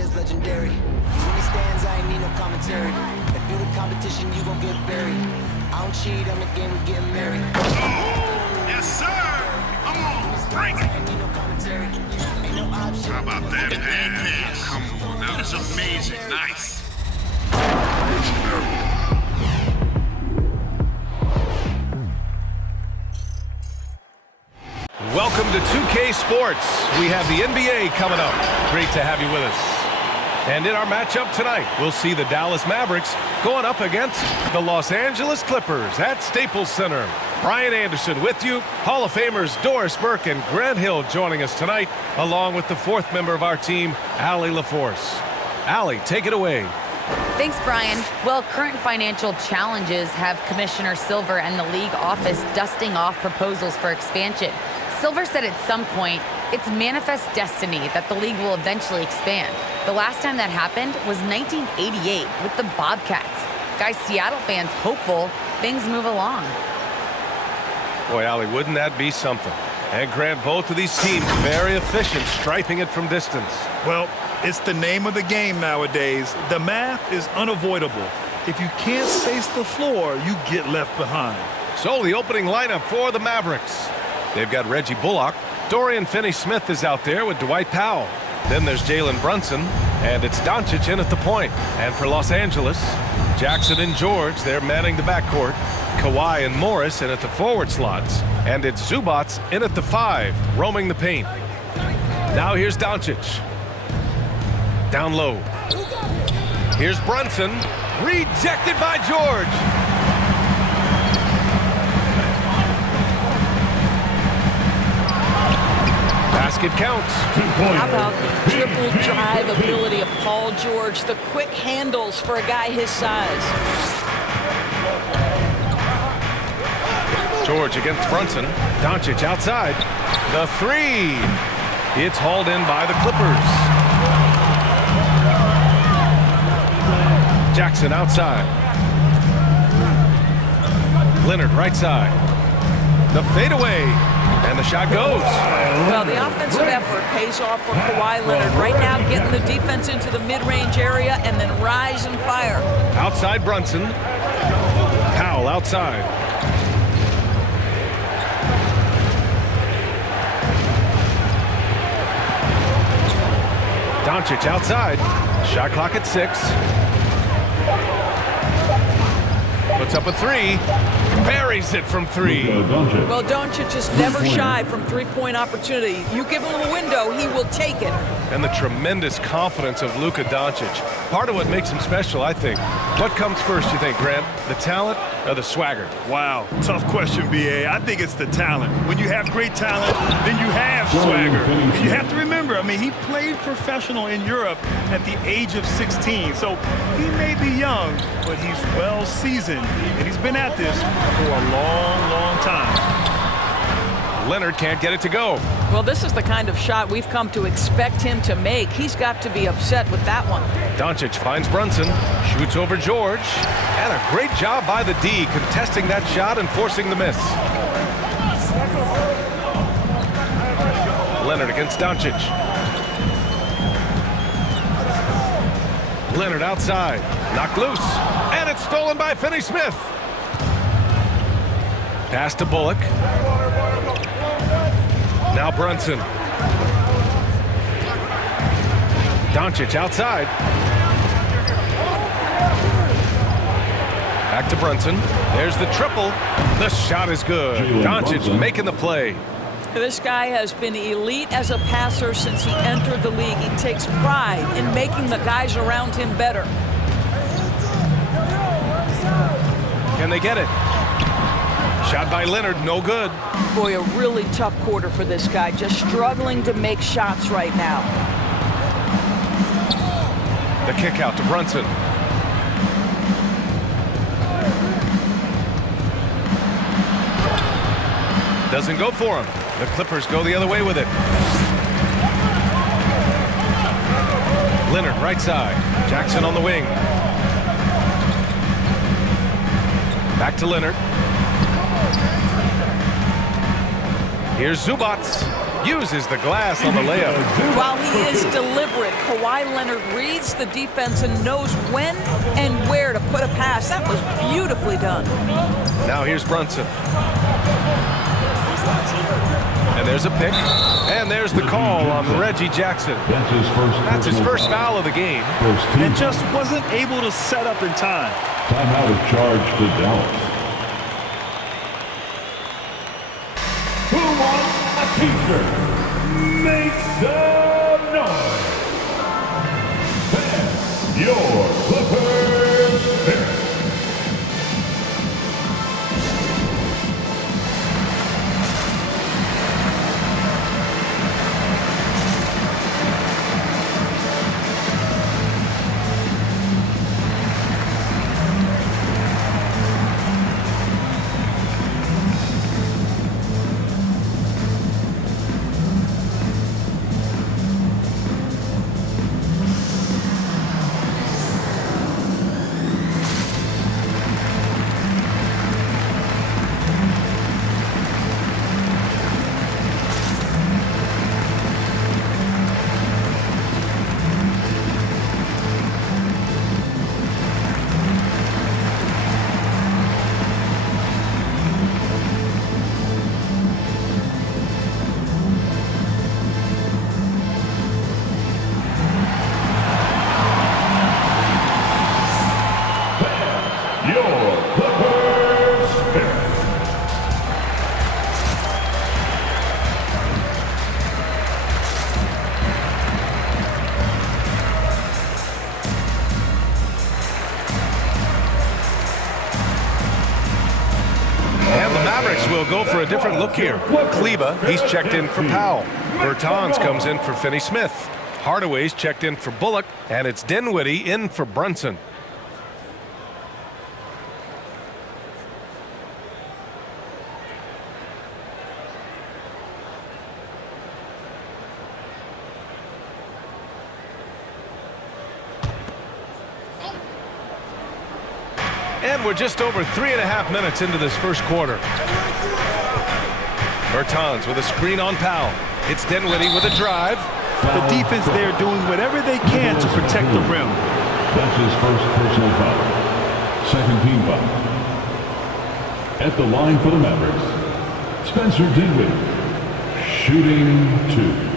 is legendary. When he stands, I ain't need no commentary. If you the competition, you gon' get buried. I don't cheat on the game, we getting married. Oh, yes, sir. Come on, break it. Ain't need no commentary. Ain't no option. How about that pass? Come on, now that's amazing. Nice. Welcome to 2K Sports. We have the NBA coming up. Great to have you with us. And in our matchup tonight, we'll see the Dallas Mavericks going up against the Los Angeles Clippers at Staples Center. Brian Anderson with you. Hall of Famers Doris Burke and Grant Hill joining us tonight, along with the fourth member of our team, Allie LaForce. Allie, take it away. Thanks, Brian. Well, current financial challenges have Commissioner Silver and the league office dusting off proposals for expansion. Silver said at some point, it's manifest destiny that the league will eventually expand. The last time that happened was 1988 with the Bobcats. Guys, Seattle fans hopeful things move along. Boy, Allie, wouldn't that be something? And Grant, both of these teams very efficient, striping it from distance. Well, it's the name of the game nowadays. The math is unavoidable. If you can't space the floor, you get left behind. So the opening lineup for the Mavericks. They've got Reggie Bullock. Dorian Finney-Smith is out there with Dwight Powell. Then there's Jalen Brunson, and it's Doncic in at the point. And for Los Angeles, Jackson and George, they're manning the backcourt. Kawhi and Morris in at the forward slots. And it's Zubats in at the 5, roaming the paint. Now here's Doncic. Down low. Here's Brunson. Rejected by George. Basket counts. How about the triple drive ability of Paul George, the quick handles for a guy his size. George against Brunson. Doncic outside. The 3. It's hauled in by the Clippers. Jackson outside. Leonard right side. The fadeaway. And the shot goes. Well, the offensive effort pays off for Kawhi Leonard. Right now, getting the defense into the mid-range area and then rise and fire. Outside Brunson. Powell outside. Doncic outside. Shot clock at 6. Puts up a 3. Buries it from 3. Well, Doncic is never shy from three-point opportunity. You give him a window, he will take it. And the tremendous confidence of Luka Doncic. Part of what makes him special, I think. What comes first, you think, Grant? The talent or the swagger? Wow, tough question, B.A. I think it's the talent. When you have great talent, then you have swagger. And you have to remember, I mean, he played professional in Europe at the age of 16. So he may be young, but he's well seasoned. And he's been at this for a long, long time. Leonard can't get it to go. Well, this is the kind of shot we've come to expect him to make. He's got to be upset with that one. Doncic finds Brunson, shoots over George, and a great job by the D contesting that shot and forcing the miss. Leonard against Doncic. Leonard outside, knocked loose, and it's stolen by Finney-Smith. Pass to Bullock. Now Brunson. Doncic outside. Back to Brunson. There's the triple. The shot is good. Doncic making the play. This guy has been elite as a passer since he entered the league. He takes pride in making the guys around him better. Can they get it? Shot by Leonard, no good. Boy, a really tough quarter for this guy. Just struggling to make shots right now. The kick out to Brunson. Doesn't go for him. The Clippers go the other way with it. Leonard right side. Jackson on the wing. Back to Leonard. Here's Zubats. Uses the glass on the layup. While he is deliberate, Kawhi Leonard reads the defense and knows when and where to put a pass. That was beautifully done. Now here's Brunson. And there's a pick. And there's the call on Reggie Jackson. That's his first foul of the game. And just wasn't able to set up in time. Timeout is charged to Dallas. Who wants a t-shirt? Make some noise. Fan your Clippers spirit. Will go for a different look here. Kleba, he's checked in for Powell. Bertans comes in for Finney-Smith. Hardaway's checked in for Bullock, and it's Dinwiddie in for Brunson. And we're just over 3.5 minutes into this first quarter. Bertans with a screen on Powell. It's Dinwiddie with a drive. The defense there doing whatever they can to protect the rim. That's his first personal foul. Second team foul. At the line for the Mavericks, Spencer Dinwiddie. Shooting 2.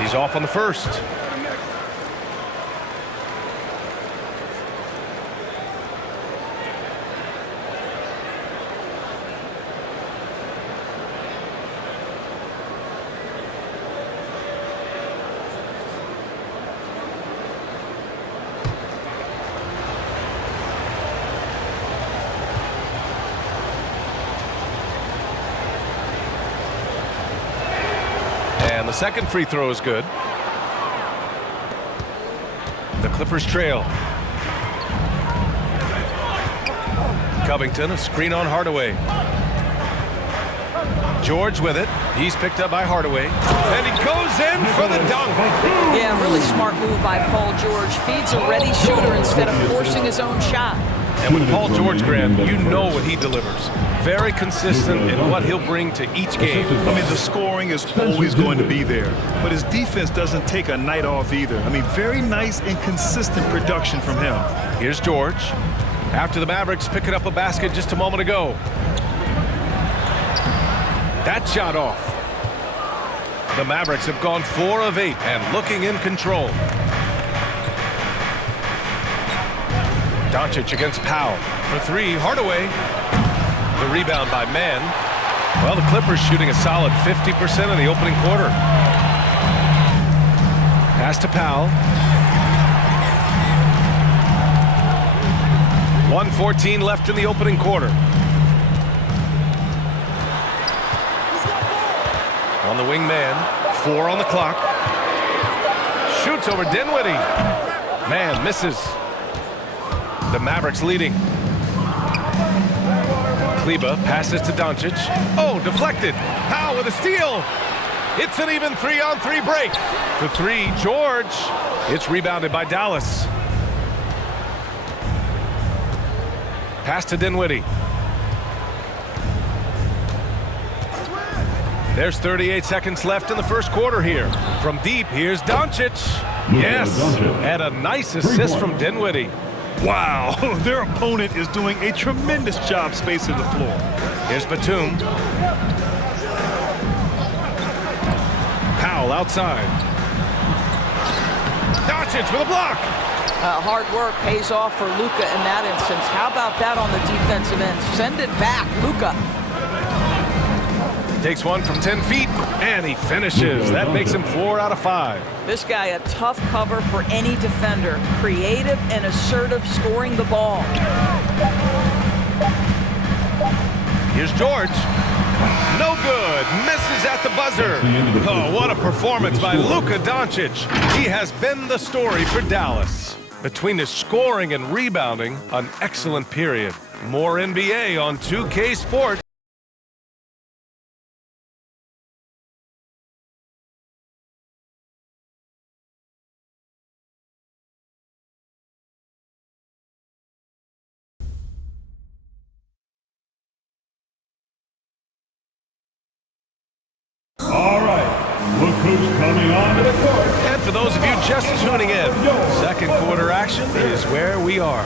He's off on the first. And the second free throw is good. The Clippers trail. Covington, a screen on Hardaway. George with it. He's picked up by Hardaway. And he goes in for the dunk. Yeah, really smart move by Paul George. Feeds a ready shooter instead of forcing his own shot. And with Paul George, Grant, you know what he delivers. Very consistent in what he'll bring to each game. I mean, the scoring is always going to be there, but his defense doesn't take a night off either. I mean, very nice and consistent production from him. Here's George. After the Mavericks picking up a basket just a moment ago. That shot off. The Mavericks have gone 4 of 8 and looking in control. Doncic against Powell for 3. Hardaway. The rebound by Mann. Well, the Clippers shooting a solid 50% in the opening quarter. Pass to Powell. 1:14 left in the opening quarter. On the wing man. 4 on the clock. Shoots over Dinwiddie. Man misses. The Mavericks leading. Kleba passes to Doncic. Oh, deflected. Powell with a steal. It's an even 3-on-3 break. For three, George. It's rebounded by Dallas. Pass to Dinwiddie. There's 38 seconds left in the first quarter here. From deep, here's Doncic. Yes, and a nice assist from Dinwiddie. Wow, their opponent is doing a tremendous job spacing the floor. Here's Batum. Powell outside. Doncic with a block. Hard work pays off for Luka in that instance. How about that on the defensive end? Send it back, Luka. Takes one from 10 feet, and he finishes. That makes him 4 out of 5. This guy, a tough cover for any defender. Creative and assertive scoring the ball. Here's George. No good. Misses at the buzzer. Oh, what a performance by Luka Doncic. He has been the story for Dallas. Between his scoring and rebounding, an excellent period. More NBA on 2K Sports. All right, look who's coming on to the court. And for those of you just tuning in, second quarter action is where we are.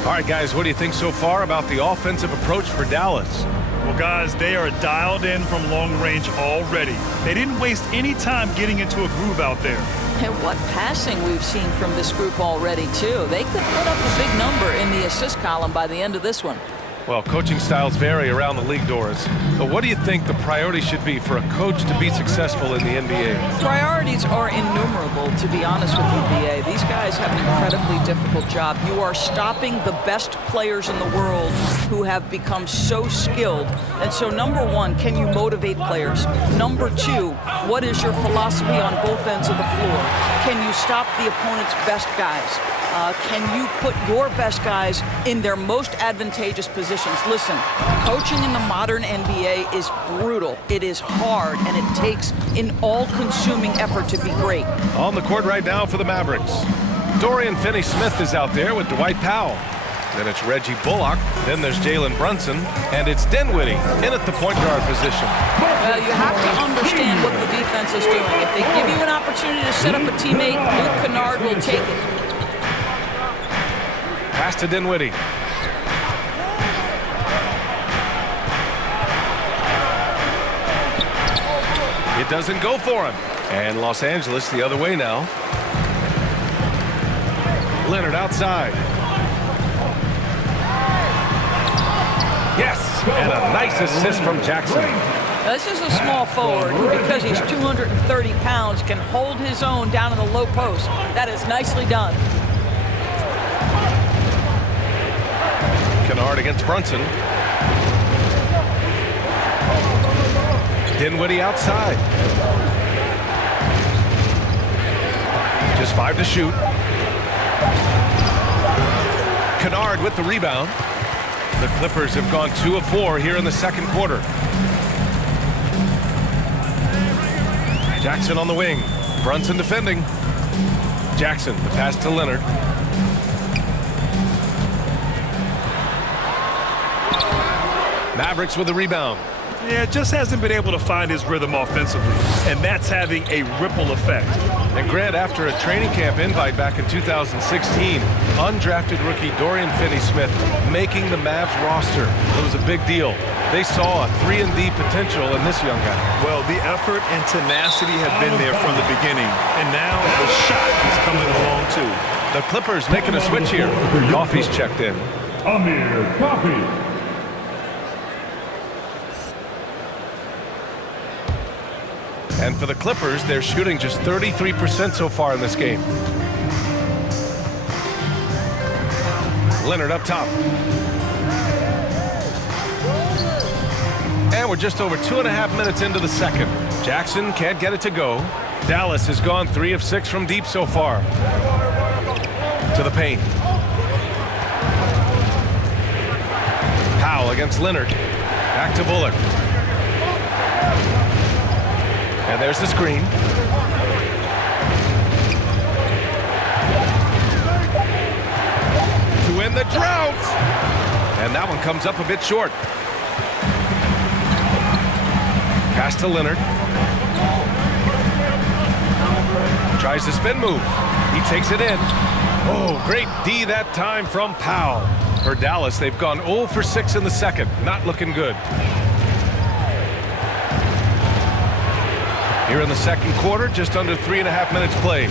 All right, guys, what do you think so far about the offensive approach for Dallas? Well, guys, they are dialed in from long range already. They didn't waste any time getting into a groove out there. And what passing we've seen from this group already, too. They could put up a big number in the assist column by the end of this one. Well, coaching styles vary around the league, Doris. But what do you think the priority should be for a coach to be successful in the NBA? Priorities are innumerable, to be honest with you, BA. These guys have an incredibly difficult job. You are stopping the best players in the world who have become so skilled. And so, number one, can you motivate players? Number two, what is your philosophy on both ends of the floor? Can you stop the opponent's best guys? Can you put your best guys in their most advantageous positions? Listen, coaching in the modern NBA is brutal. It is hard, and it takes an all-consuming effort to be great. On the court right now for the Mavericks, Dorian Finney-Smith is out there with Dwight Powell. Then it's Reggie Bullock. Then there's Jalen Brunson. And it's Dinwiddie in at the point guard position. Well, you have to understand what the defense is doing. If they give you an opportunity to set up a teammate, Luke Kennard will take it. Pass to Dinwiddie. It doesn't go for him. And Los Angeles the other way now. Leonard outside. Yes, and a nice assist from Jackson. Now, this is a small forward who, because he's 230 pounds, can hold his own down in the low post. That is nicely done. Kennard against Brunson. Dinwiddie outside. Just 5 to shoot. Kennard with the rebound. The Clippers have gone 2 of 4 here in the second quarter. Jackson on the wing. Brunson defending. Jackson, the pass to Leonard. Mavericks with the rebound. Yeah, just hasn't been able to find his rhythm offensively, and that's having a ripple effect. And Grant, after a training camp invite back in 2016, undrafted rookie Dorian Finney-Smith making the Mavs roster. It was a big deal. They saw a 3-and-D potential in this young guy. Well, the effort and tenacity have been there from the beginning, and now the shot is coming along too. The Clippers making a switch here. Coffey's checked in. Amir Coffey. And for the Clippers, they're shooting just 33% so far in this game. Leonard up top. And we're just over 2.5 minutes into the second. Jackson can't get it to go. Dallas has gone 3 of 6 from deep so far. To the paint. Powell against against Leonard. Back to Bullock. And there's the screen. To win the drought. And that one comes up a bit short. Pass to Leonard. Tries the spin move. He takes it in. Oh, great D that time from Powell. For Dallas, they've gone 0 for 6 in the second. Not looking good. Here in the second quarter, just under 3.5 minutes played.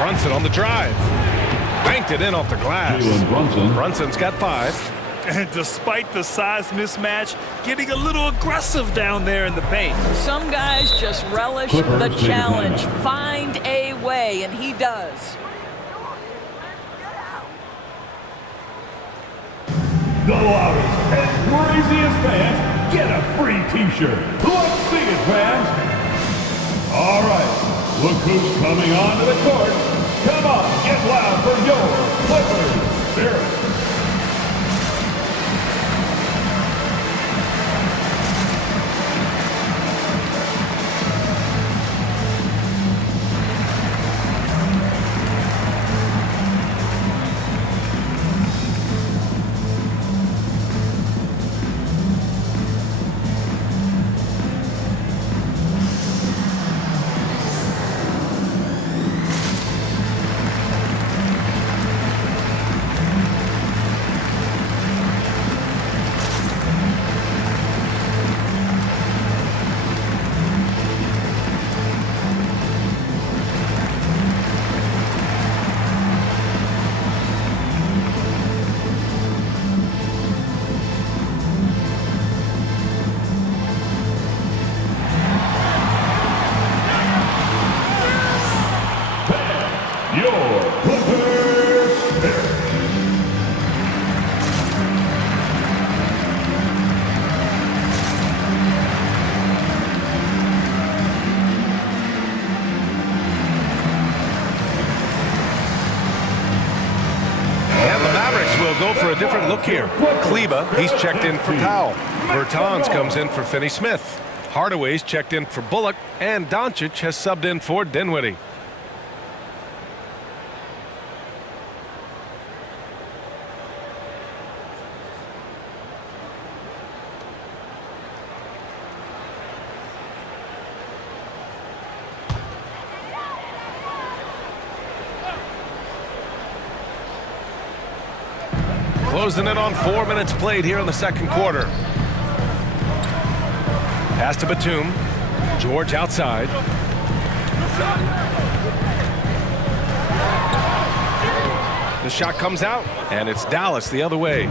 Brunson on the drive. Banked it in off the glass. Brunson's got 5. And despite the size mismatch, getting a little aggressive down there in the paint. Some guys just relish the challenge. Find a way, and he does. The loudest and craziest fans get a free T-shirt. Let's see it, fans. All right, look who's coming onto the court. Come on, get loud for your Clippers Spirit. Go for a different look here. Kleba, he's checked in for Powell. Bertans comes in for Finney Smith. Hardaway's checked in for Bullock, and Doncic has subbed in for Dinwiddie. Closing in on 4 minutes played here in the second quarter. Pass to Batum. George outside. The shot comes out, and it's Dallas the other way.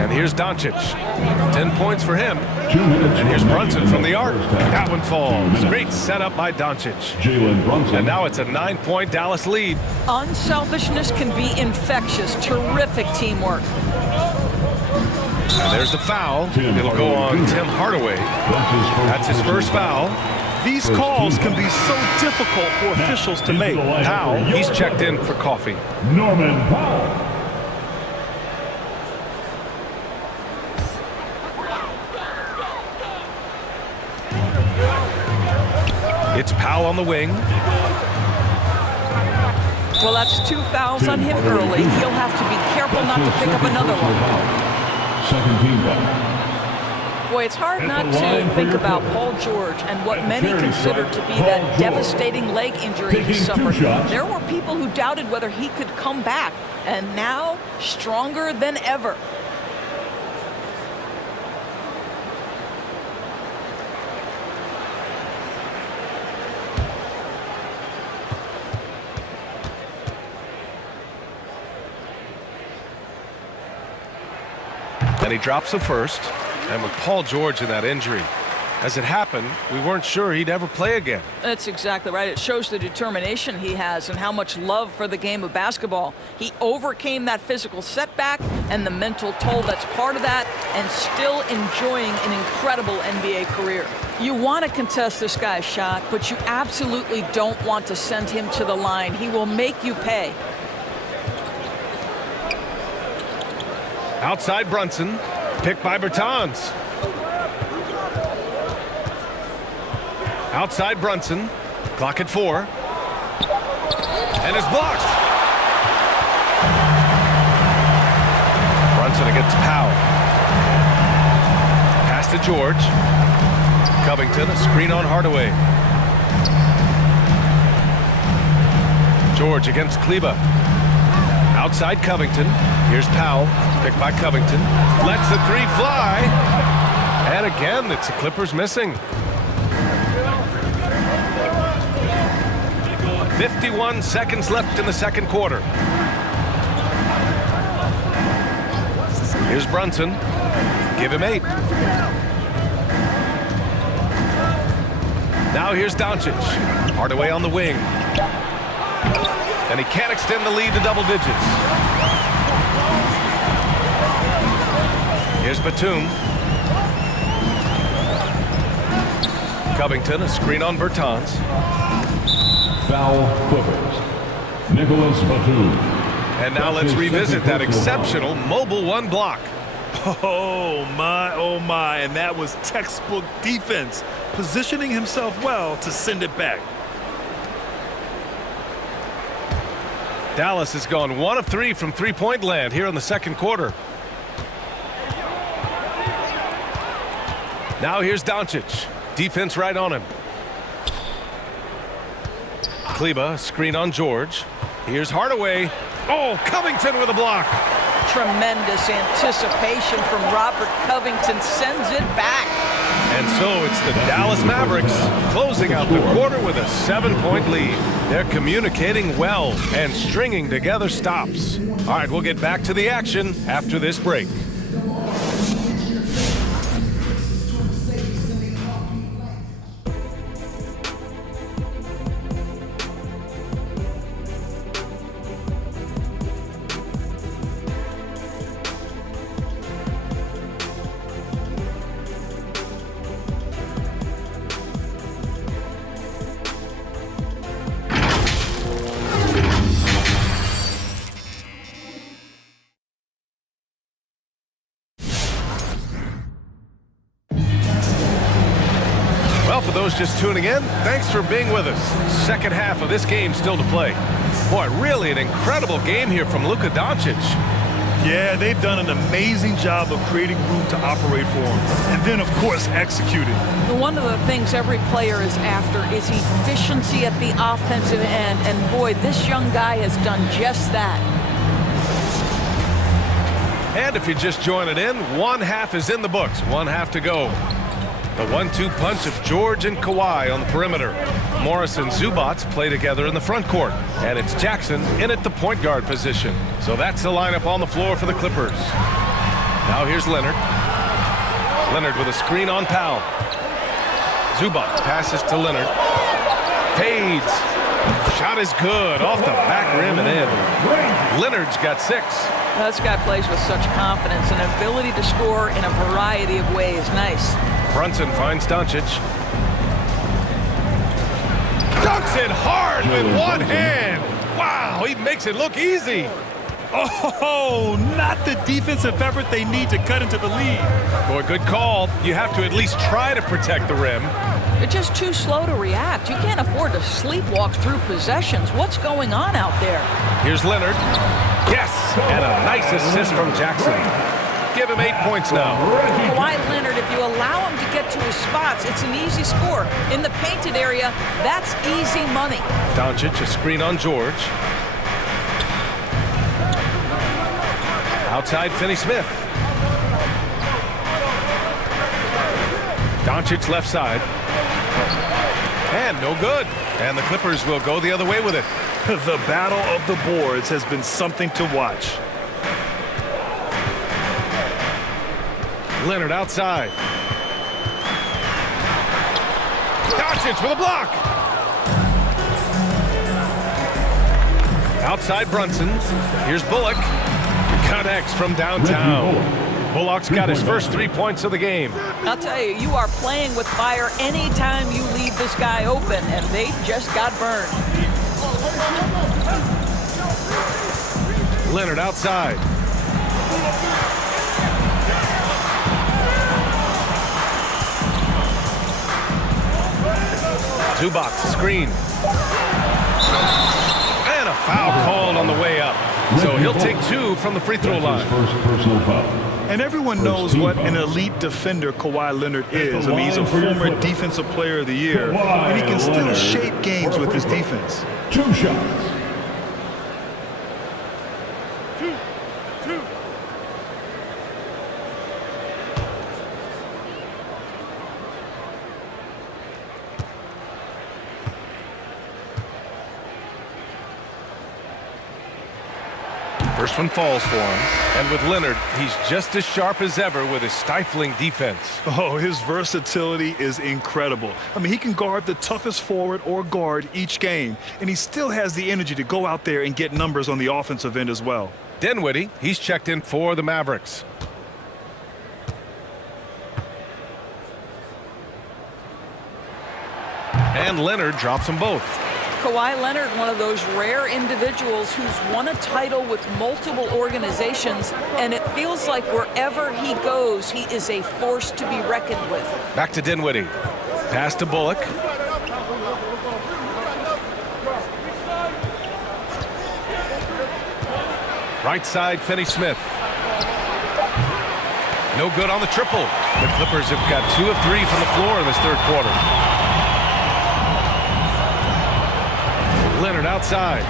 And here's Doncic. 10 points for him. And here's Brunson from the arc. That one falls. Great setup by Doncic. And now it's a 9-point Dallas lead. Unselfishness can be infectious. Terrific teamwork. And there's the foul. It'll go on Tim Hardaway. That's his first foul. These calls can be so difficult for officials to make. Powell, he's checked in for coffee. Norman Powell. It's Powell on the wing. Well, that's 2 fouls on him early. He'll have to be careful not to pick up another one. Second team foul. Boy, it's hard not to think about Paul George and what many consider to be that devastating leg injury he suffered. There were people who doubted whether he could come back, and now stronger than ever. And he drops the first. And with Paul George in that injury, as it happened, we weren't sure he'd ever play again. That's exactly right. It shows the determination he has and how much love for the game of basketball. He overcame that physical setback and the mental toll that's part of that, and still enjoying an incredible NBA career. You want to contest this guy's shot, but you absolutely don't want to send him to the line. He will make you pay. Outside Brunson. Picked by Bertans. Outside Brunson. Clock at 4. And is blocked. Brunson against Powell. Pass to George. Covington, a screen on Hardaway. George against Kleba. Outside Covington. Here's Powell. Picked by Covington. Lets the 3 fly. And again, it's the Clippers missing. 51 seconds left in the second quarter. Here's Brunson. Give him 8. Now here's Doncic. Hardaway on the wing. And he can't extend the lead to double digits. Here's Batum. Covington, a screen on Bertans. Foul Clippers. Nicholas Batum. And now let's revisit that exceptional mobile 1 block. Oh my, and that was textbook defense, positioning himself well to send it back. Dallas has gone 1 of 3 from three-point land here in the second quarter. Now here's Doncic. Defense right on him. Kleba, screen on George. Here's Hardaway. Oh, Covington with a block. Tremendous anticipation from Robert Covington, sends it back. And so it's the Dallas Mavericks closing out the quarter with a 7-point lead. They're communicating well and stringing together stops. All right, we'll get back to the action after this break. For those just tuning in, thanks for being with us. Second half of this game still to play. Boy, really an incredible game here from Luka Doncic. Yeah, they've done an amazing job of creating room to operate for him. And then, of course, executing. One of the things every player is after is efficiency at the offensive end. And boy, this young guy has done just that. And if you're just joining in, 1 half is in the books. 1 half to go. The 1-2 punch of George and Kawhi on the perimeter. Morris and Zubats play together in the front court. And it's Jackson in at the point guard position. So that's the lineup on the floor for the Clippers. Now here's Leonard. Leonard with a screen on Powell. Zubats passes to Leonard. Fades. Shot is good. Off the back rim and in. Leonard's got 6. This guy plays with such confidence and ability to score in a variety of ways. Nice. Brunson finds Doncic. Dunks it hard with 1 hand. Wow, he makes it look easy. Oh, not the defensive effort they need to cut into the lead. Boy, good call. You have to at least try to protect the rim. They're just too slow to react. You can't afford to sleepwalk through possessions. What's going on out there? Here's Leonard. Yes, and a nice assist from Jackson. Give him 8 points now. Kawhi Leonard, if you allow him to get to his spots, it's an easy score. In the painted area, that's easy money. Doncic, a screen on George. Outside Finney-Smith. Doncic left side. And no good. And the Clippers will go the other way with it. The battle of the boards has been something to watch. Leonard outside. Doncic with a block. Outside Brunson. Here's Bullock. Connects from downtown. Bullock's got his first 3 points of the game. I'll tell you, you are playing with fire anytime you leave this guy open, and they just got burned. Leonard outside. Zubac screen. And a foul called on the way up. So he'll take 2 from the free throw line. First personal foul. And everyone knows what an elite defender Kawhi Leonard is. I mean, he's a former Defensive Player of the Year, and he can still shape games with his defense. 2 shots. First one falls for him. And with Leonard, he's just as sharp as ever with his stifling defense. Oh, his versatility is incredible. I mean, he can guard the toughest forward or guard each game, and he still has the energy to go out there and get numbers on the offensive end as well. Dinwiddie, he's checked in for the Mavericks. And Leonard drops them both. Kawhi Leonard, one of those rare individuals who's won a title with multiple organizations, and it feels like wherever he goes, he is a force to be reckoned with. Back to Dinwiddie. Pass to Bullock. Right side, Finney Smith. No good on the triple. The Clippers have got 2 of 3 from the floor in this third quarter. Leonard outside.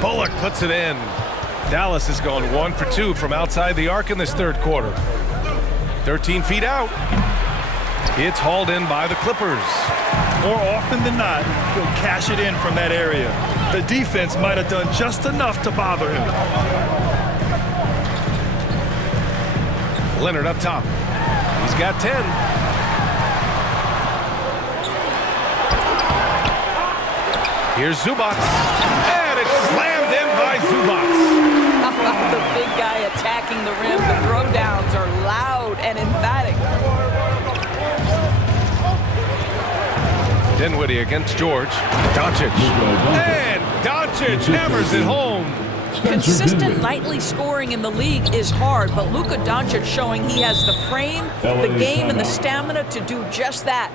Bullock puts it in. Dallas has gone 1 for 2 from outside the arc in this third quarter. 13 feet out. It's hauled in by the Clippers. More often than not, he'll cash it in from that area. The defense might have done just enough to bother him. Leonard up top. He's got 10. Here's Zubac. And it's slammed in by Zubac. The big guy attacking the rim. The throwdowns are loud and emphatic. Dinwiddie against George. Doncic. And Doncic hammers it home. Consistent nightly scoring in the league is hard, but Luka Doncic showing he has the frame, the game, and the stamina to do just that.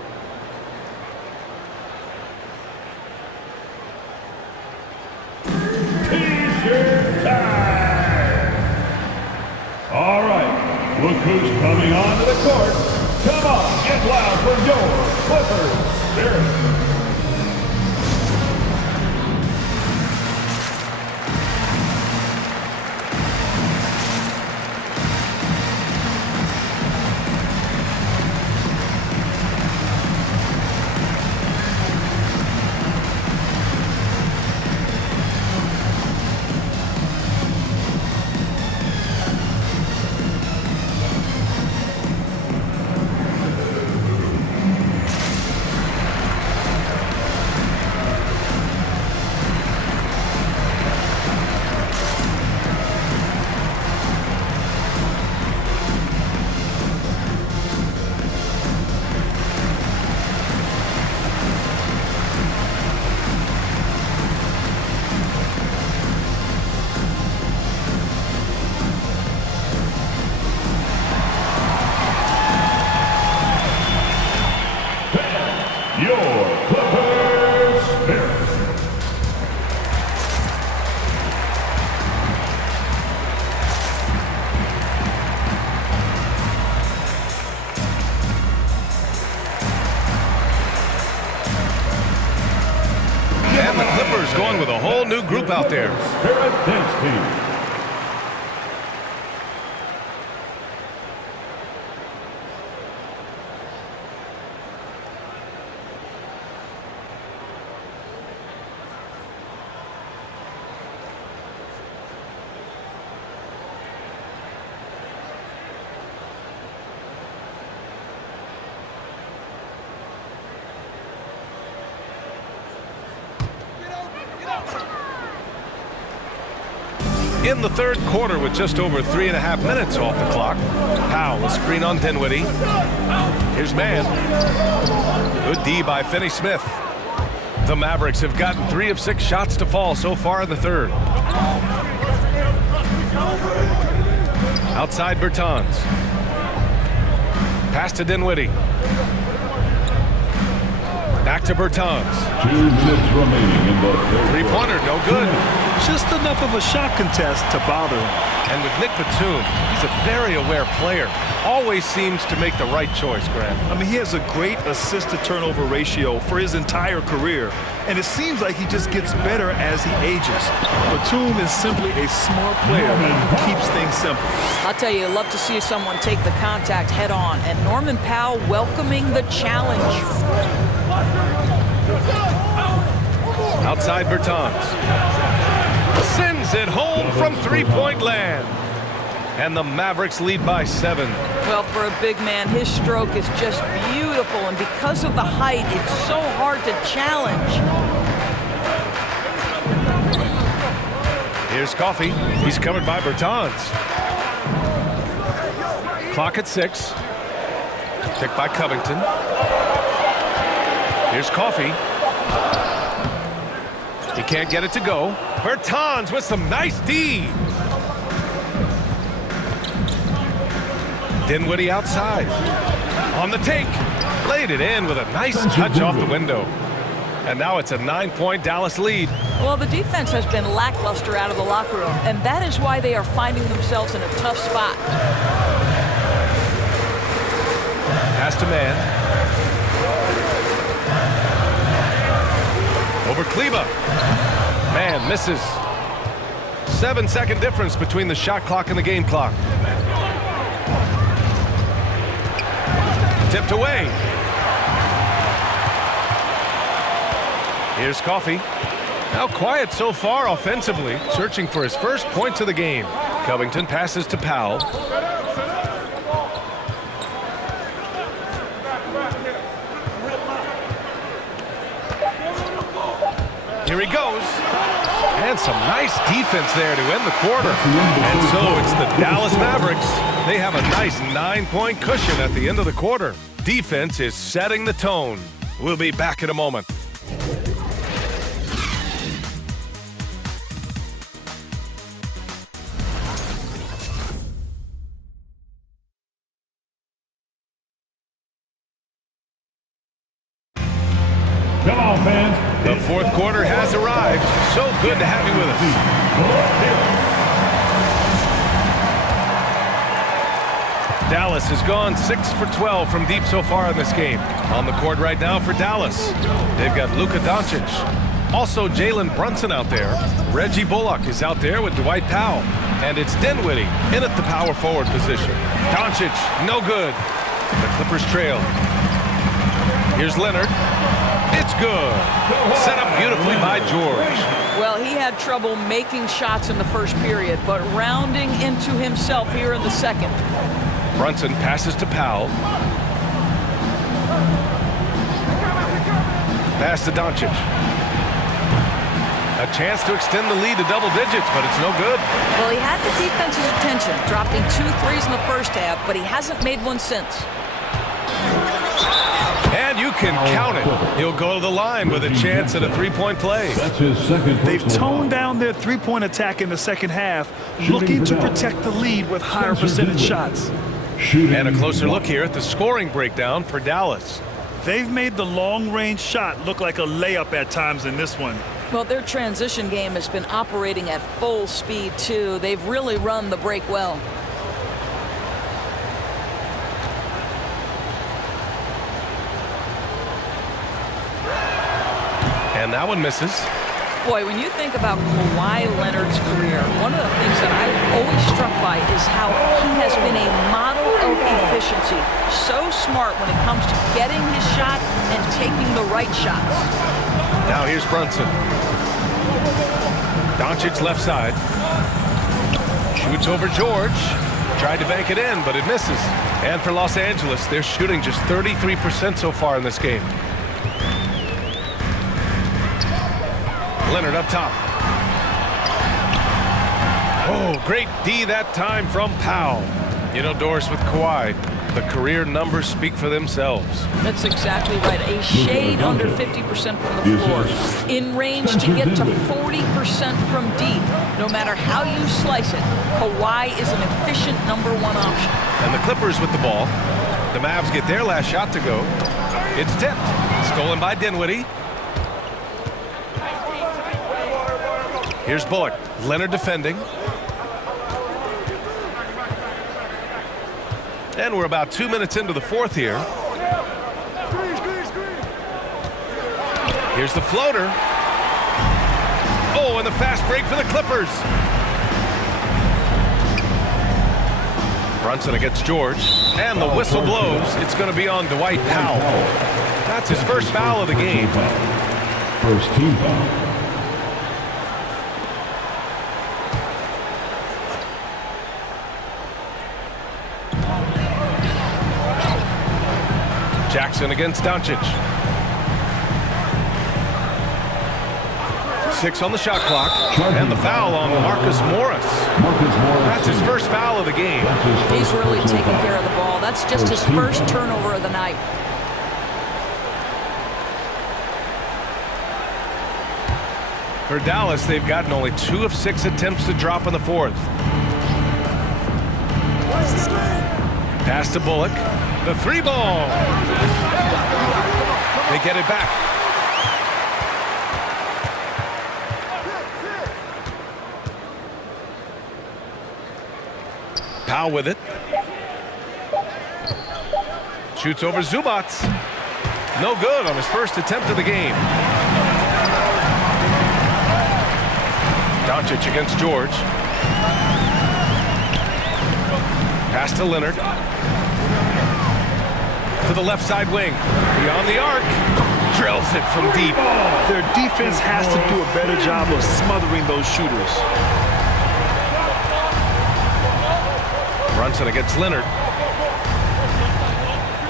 T-shirt time. All right, look who's coming onto the court. Come on, get loud for your Clippers Spirit. Your Clippers Spirit. And the Clippers going with a whole new group out there. Spirit Dance Team. In the third quarter with just over 3.5 minutes off the clock. Powell, a screen on Dinwiddie. Here's man. Good D by Finney Smith. The Mavericks have gotten 3 of 6 shots to fall so far in the third. Outside Bertans. Pass to Dinwiddie. Back to Bertans. 2 minutes remaining in the third. Three-pointer, no good. Just enough of a shot contest to bother him. And with Nick Batum, he's a very aware player. Always seems to make the right choice, Grant. I mean, he has a great assist-to-turnover ratio for his entire career. And it seems like he just gets better as he ages. Batum is simply a smart player who keeps things simple. I'll tell you, love to see someone take the contact head on. And Norman Powell welcoming the challenge. Outside Bertans. Sends it home from three-point land. And the Mavericks lead by 7. Well, for a big man, his stroke is just beautiful. And because of the height, it's so hard to challenge. Here's Coffey. He's covered by Bertans. Clock at 6. Picked by Covington. Here's Coffey. He can't get it to go. Bertans with some nice D. Dinwiddie outside. On the take. Laid it in with a nice touch off the window. And now it's a 9-point Dallas lead. Well, the defense has been lackluster out of the locker room, and that is why they are finding themselves in a tough spot. Pass to Man. Over Kleba. Man misses. 7-second difference between the shot clock and the game clock. Tipped away. Here's Coffey. Now quiet so far offensively, searching for his first points of the game. Covington passes to Powell. Here he goes. And some nice defense there to end the quarter. And so it's the Dallas Mavericks. They have a nice 9-point cushion at the end of the quarter. Defense is setting the tone. We'll be back in a moment. Come on, fans. The fourth quarter has arrived. So good to have you with us. Dallas has gone 6 for 12 from deep so far in this game. On the court right now for Dallas, they've got Luka Doncic. Also Jalen Brunson out there. Reggie Bullock is out there with Dwight Powell. And it's Dinwiddie in at the power forward position. Doncic, no good. The Clippers trail. Here's Leonard. It's good. Set up beautifully by George. Well, he had trouble making shots in the first period, but rounding into himself here in the second. Brunson passes to Powell. Pass to Doncic. A chance to extend the lead to double digits, but it's no good. Well, he had the defense's attention, dropping 2 threes in the first half, but he hasn't made one since. And you can count it. He'll go to the line with a chance at a three-point play. That's his second. They've toned down their three-point attack in the second half, looking to protect the lead with higher percentage shots. And a closer look here at the scoring breakdown for Dallas. They've made the long-range shot look like a layup at times in this one. Well, their transition game has been operating at full speed, too. They've really run the break well. And that one misses. Boy, when you think about Kawhi Leonard's career, one of the things that I'm always struck by is how he has been a model of efficiency. So smart when it comes to getting his shot and taking the right shots. Now here's Brunson. Doncic left side. Shoots over George. Tried to bank it in, but it misses. And for Los Angeles, they're shooting just 33% so far in this game. Leonard up top. Oh, great D that time from Powell. You know, Doris, with Kawhi, the career numbers speak for themselves. That's exactly right. A shade under 50% from the floor. In range to get to 40% from deep. No matter how you slice it, Kawhi is an efficient #1 option. And the Clippers with the ball. The Mavs get their last shot to go. It's tipped. Stolen by Dinwiddie. Here's Bullock. Leonard defending. And we're about 2 minutes into the fourth here. Here's the floater. Oh, and the fast break for the Clippers. Brunson against George. And the whistle blows. It's going to be on Dwight Powell. That's his first foul of the game. First team foul. Jackson against Doncic. 6 on the shot clock. And the foul on Marcus Morris. That's his first foul of the game. He's really taking care of the ball. That's just his first turnover of the night. For Dallas, they've gotten only 2 of 6 attempts to drop in the fourth. Pass to Bullock. The 3 ball. They get it back. Powell with it. Shoots over Zubac. No good on his first attempt of the game. Doncic against George. Pass to Leonard. To the left side wing. Beyond the arc. Drills it from deep. Their defense has to do a better job of smothering those shooters. Brunson against Leonard.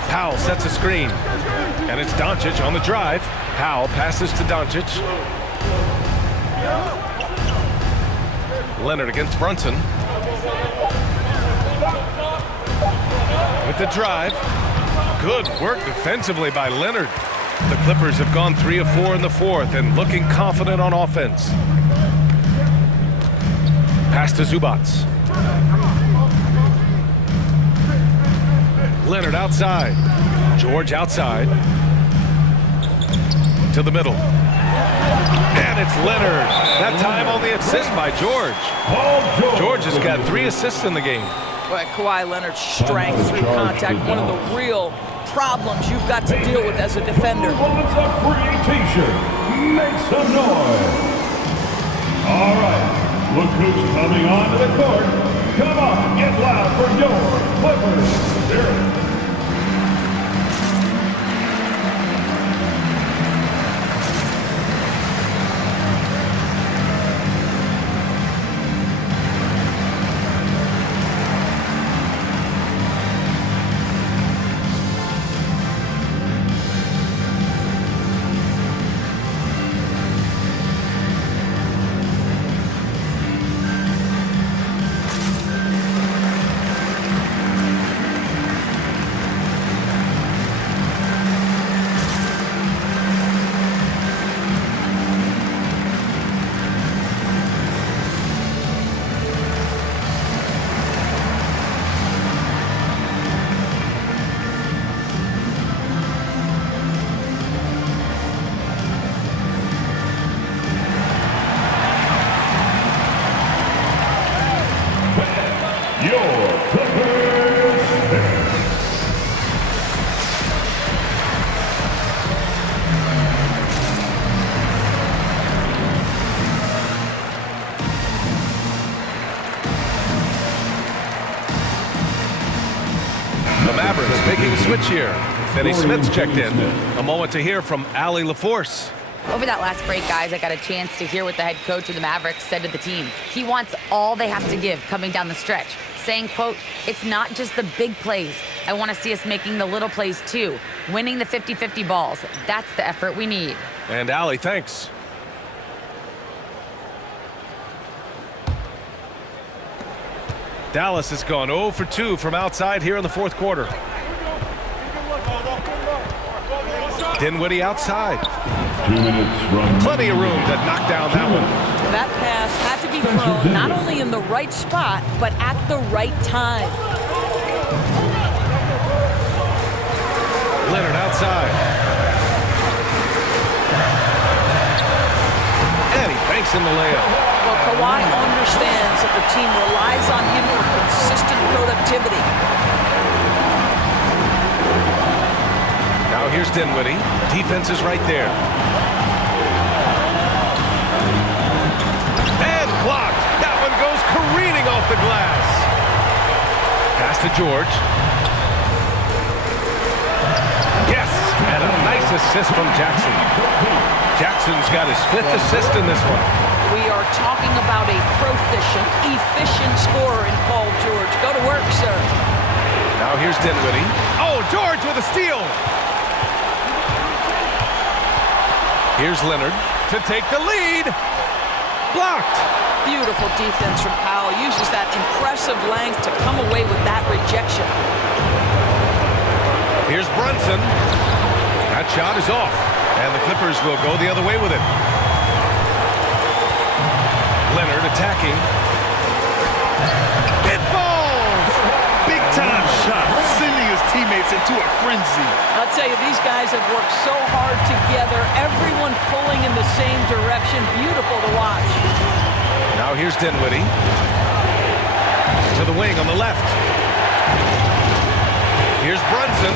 Powell sets a screen. And it's Doncic on the drive. Powell passes to Doncic. Leonard against Brunson. With the drive. Good work defensively by Leonard. The Clippers have gone 3 of 4 in the fourth and looking confident on offense. Pass to Zubac. Leonard outside. George outside. To the middle. And it's Leonard. That time on the assist by George. George has got 3 assists in the game. But Kawhi Leonard's strength through contact, one of the real problems you've got to deal with as a defender. Who wants a free t-shirt? Make some noise. All right, look who's coming onto the court. Come on, get loud for your Clippers Spirit. The Mavericks making a switch here. Finney Smith's checked in. A moment to hear from Allie LaForce. Over that last break, guys, I got a chance to hear what the head coach of the Mavericks said to the team. He wants all they have to give coming down the stretch, saying, quote, "It's not just the big plays. I want to see us making the little plays too, winning the 50-50 balls. That's the effort we need." And Allie, thanks. Dallas has gone 0 for 2 from outside here in the fourth quarter. Dinwiddie outside. 2 minutes run. Plenty of room to knock down that one. That pass had to be thrown not only in the right spot, but at the right time. Leonard outside. And he banks in the layup. Well, Kawhi understands that the team relies on him for consistent productivity. Now here's Dinwiddie. Defense is right there. And blocked. That one goes careening off the glass. Pass to George. Yes, and a nice assist from Jackson. Jackson's got his 5th assist in this one. We are talking about a proficient, efficient scorer in Paul George. Go to work, sir. Now here's Dinwiddie. Oh, George with a steal. Here's Leonard to take the lead. Blocked. Beautiful defense from Powell. Uses that impressive length to come away with that rejection. Here's Brunson. That shot is off, and the Clippers will go the other way with it. Leonard attacking. It falls! Big-time shot, sending his teammates into a frenzy. I'll tell you, these guys have worked so hard together, everyone pulling in the same direction. Beautiful to watch. Now here's Dinwiddie. To the wing on the left. Here's Brunson.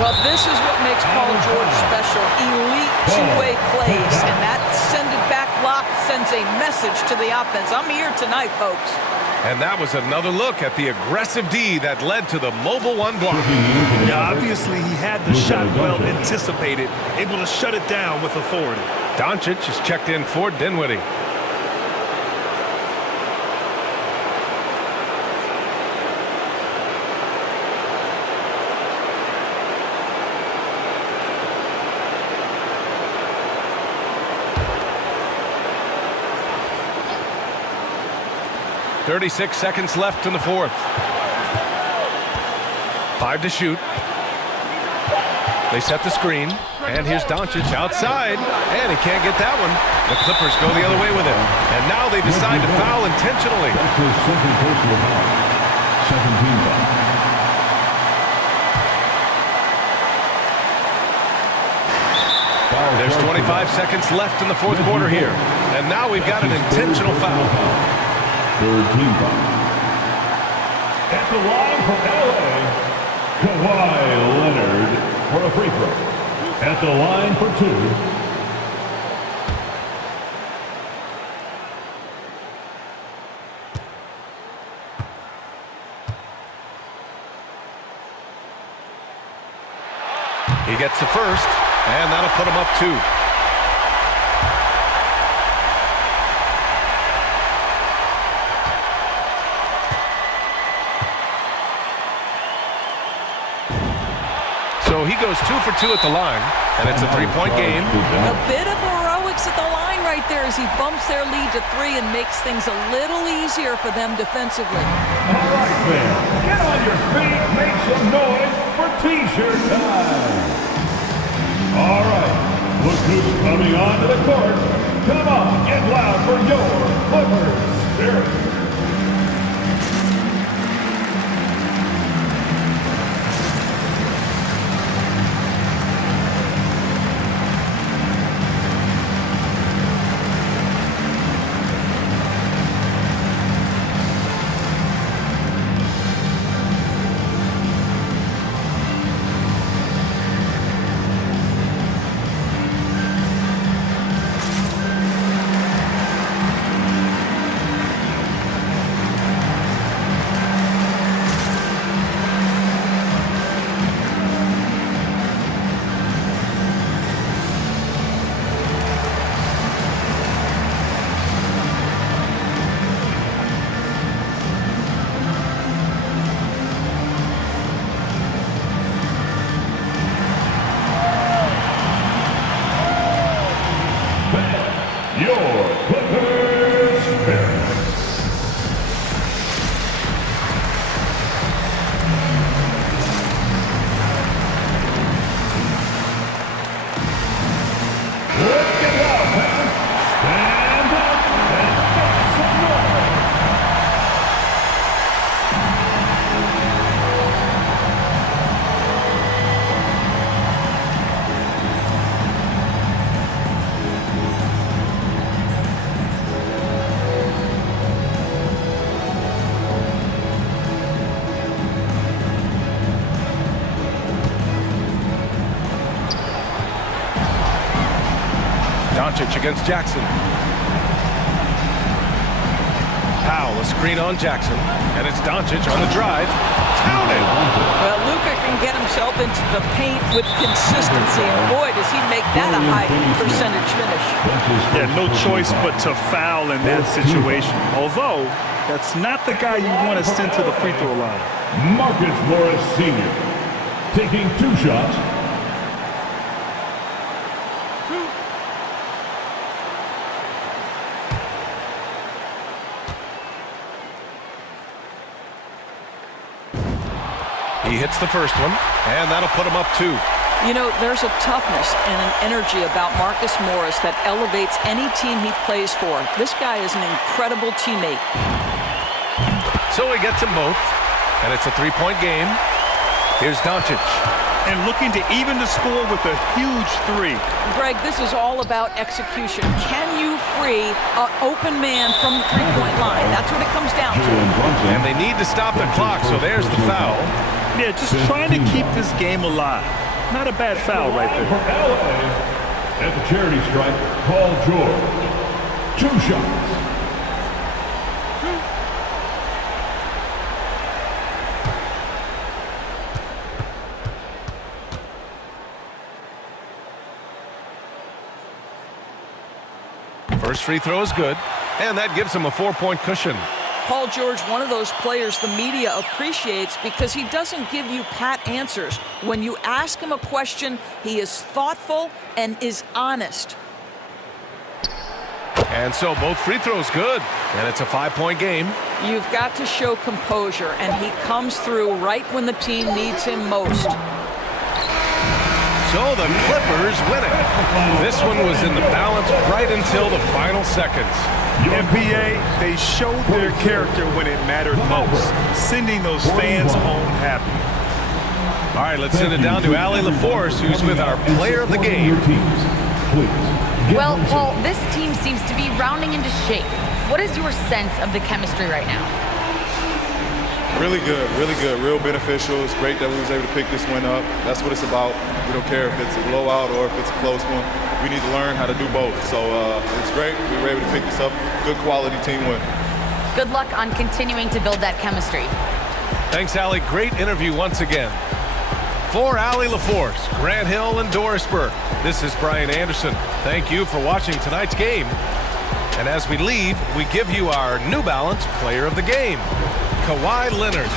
Well, this is what makes Paul George special. Elite two-way plays, and that send-it-back block sends a message to the offense. I'm here tonight, folks. And that was another look at the aggressive D that led to the mobile one block. Yeah, obviously he had the shot well anticipated, able to shut it down with authority. Doncic is checked in for Dinwiddie. .36 seconds left in the 4th. 5 to shoot. They set the screen, and here's Doncic outside, and he can't get that one. The Clippers go the other way with it, and now they decide to foul intentionally. That's his second personal foul. Second team foul. There's 25 seconds left in the 4th quarter here, and now we've got an intentional foul. Third team foul. At the line from LA, Kawhi Leonard for a free throw. At the line for 2. He gets the first, and that'll put him up 2. So he goes 2 for 2 at the line, and it's a 3-point game. A bit of heroics at the line right there as he bumps their lead to 3 and makes things a little easier for them defensively. All right, fans, get on your feet, make some noise for T-shirt time. All right, look who's coming onto the court. Come on, get loud for your Clippers Spirit. Doncic against Jackson. Powell, a screen on Jackson, and it's Doncic on the drive. Counted! Well, Luka can get himself into the paint with consistency, and boy, does he make that a high percentage finish. Yeah, no choice but to foul in that situation. Although, that's not the guy you want to send to the free throw line. Marcus Morris Sr. taking 2 shots. He hits the first one, and that'll put him up 2. You know, there's a toughness and an energy about Marcus Morris that elevates any team he plays for. This guy is an incredible teammate. So he gets them both, and it's a 3-point game. Here's Doncic. And looking to even the score with a huge 3. Greg, this is all about execution. Can you free an open man from the 3-point line? That's what it comes down to. And they need to stop the clock, so there's the foul. Yeah, just trying to keep this game alive. Not a bad foul right For there. LA, at the charity stripe, Paul George. 2 shots. First free throw is good, and that gives him a 4-point cushion. Paul George, one of those players the media appreciates because he doesn't give you pat answers. When you ask him a question, he is thoughtful and is honest. And so both free throws good, and it's a 5-point game. You've got to show composure, and he comes through right when the team needs him most. So the Clippers win it. This one was in the balance right until the final seconds. NBA, they showed their character when it mattered most, sending those fans home happy. All right, let's send it down to Allie LaForce, who's with our player of the game. Well, Paul, this team seems to be rounding into shape. What is your sense of the chemistry right now? Really good, real beneficial. It's great that we was able to pick this one up. That's what it's about. We don't care if it's a blowout or if it's a close one. We need to learn how to do both. So it's great. We were able to pick this up. Good quality team win. Good luck on continuing to build that chemistry. Thanks, Allie. Great interview once again. For Allie LaForce, Grant Hill, and Doris Burke, this is Brian Anderson. Thank you for watching tonight's game. And as we leave, we give you our New Balance Player of the Game, Kawhi Leonard.